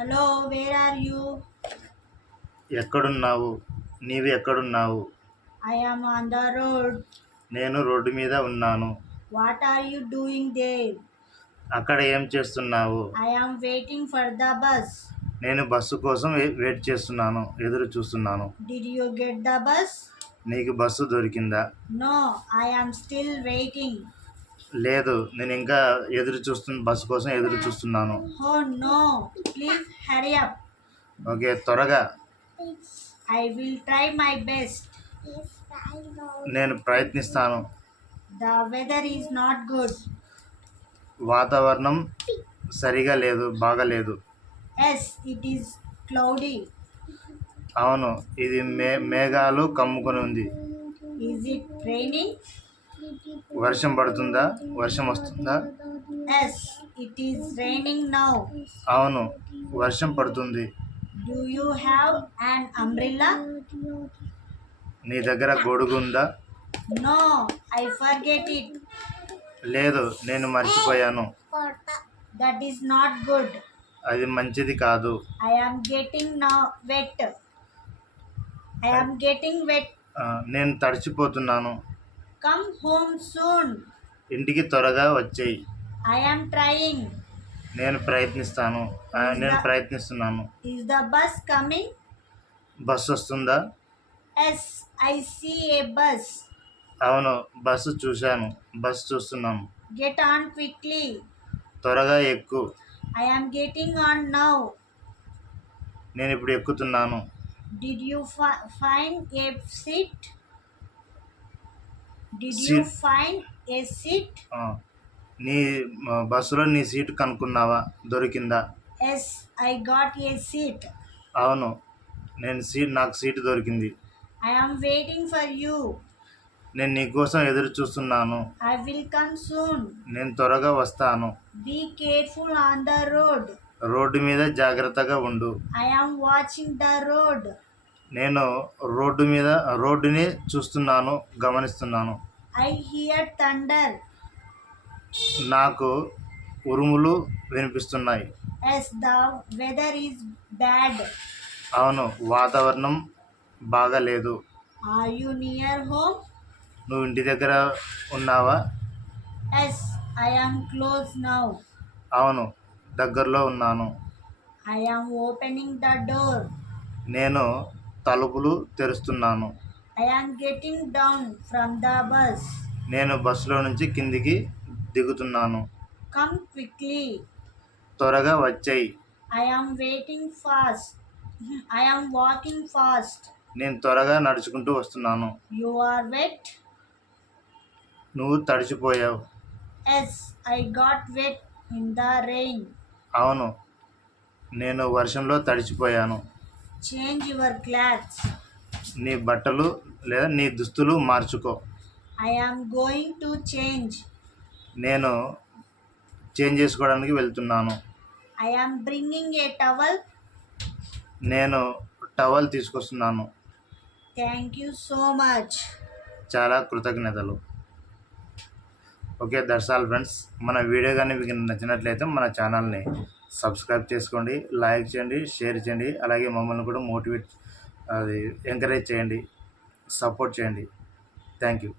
Hello, where are you? ఎక్కడున్నావు? నీవు ఎక్కడున్నావు? I am on the road. నేను రోడ్డు మీద ఉన్నాను. What are you doing there? అక్కడ ఏం చేస్తున్నావు? I am waiting for the bus. నేను బస్సు కోసం వెయిట్ చేస్తున్నాను, ఎదురు చూస్తున్నాను. Did you get the bus? నీకు బస్సు దొరికిందా? No, I am still waiting. లేదు, నేను ఇంకా బస్సు కోసం ఎదురు చూస్తున్నాను. Oh no, please hurry up. Okay, త్వరగా. I will try my best. నేను ప్రయత్నిస్తాను. The weather is not good. వాతావరణం సరిగా లేదు, బాగలేదు. Yes, it is cloudy. అవును, ఇది మేఘాలు కమ్ముకొని ఉంది. Is it raining? వర్షం పడుతుందా? వర్షం వస్తుందా? Yes, it is raining now. అవును, వర్షం పడుతుంది. Do you have an umbrella? నీ దగ్గర గొడుగు ఉందా? No, I forget it. లేదు, నేను మర్చిపోయాను. That is not good. అది మంచిది కాదు. I am getting now wet. I am getting wet. నేను తడిచిపోతున్నాను. Come home soon. ఇంటికి త్వరగా వచ్చేయి. I am trying. నేను ప్రయత్నిస్తున్నాను. Is the bus coming? Bus వస్తుందా? Yes, I see a bus. అవును, బస్సు చూశాను. బస్సు చూస్తున్నాను. Get on quickly. త్వరగా ఎక్కు. I am getting on now. నేను ఇప్పుడు ఎక్కుతున్నాను. Did you find a seat? Did you find a seat? నీ బస్సులో నీ సీటు కనుక్కున్నావా? దొరికిందా? Yes, I got a seat. అవును, నాకు సీటు దొరికింది. I am waiting for you. నేను నీ కోసం ఎదురు చూస్తున్నాను. I will come soon. నేను త్వరగా వస్తాను. Be careful on the road. Road మీద జాగ్రత్తగా ఉండు. I am watching the road. నేను రోడ్డుని చూస్తున్నాను, గమనిస్తున్నాను. I here thunder. నాకు ఉరుములు వినిపిస్తున్నాయి. Yes, the weather is bad. అవును, వాతావరణం బాగాలేదు. Are you near home? నువ్వు ఇంటి దగ్గర ఉన్నావా? Yes, I am close now. అవును, దగ్గరలో ఉన్నాను. I am opening the door. నేను తలుపులు తెరుస్తున్నాను. I am getting down from the bus. నేను బస్సులో నుంచి కిందికి దిగుతున్నాను. Come quickly. త్వరగా వచ్చేయి. I am waiting fast. I am walking fast. నేను త్వరగా నడుచుకుంటూ వస్తున్నాను. You are wet. నువ్వు తడిచిపోయావు. Yes, I got wet in the rain. అవును, నేను వర్షంలో తడిచిపోయాను. Change your clothes. నీ బట్టలు లేదా నీ దుస్తులు మార్చుకో. I am going to change. నేను చేంజ్ చేసుకోవడానికి వెళ్తున్నాను. I am bringing a towel. నేను టవల్ తీసుకొస్తున్నాను. Thank you so much. చాలా కృతజ్ఞతలు. Okay, that's all friends. మన వీడియో కానీ మీకు నచ్చినట్లయితే మన ఛానల్ని సబ్స్క్రైబ్ చేసుకోండి, లైక్ చేయండి, షేర్ చేయండి. అలాగే మమ్మల్ని కూడా ఎంకరేజ్ చేయండి, సపోర్ట్ చేయండి. Thank you.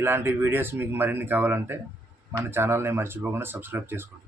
ఇలాంటి వీడియోస్ మీకు మరిన్ని కావాలంటే మన ఛానల్ని మర్చిపోకుండా సబ్స్క్రైబ్ చేసుకోండి.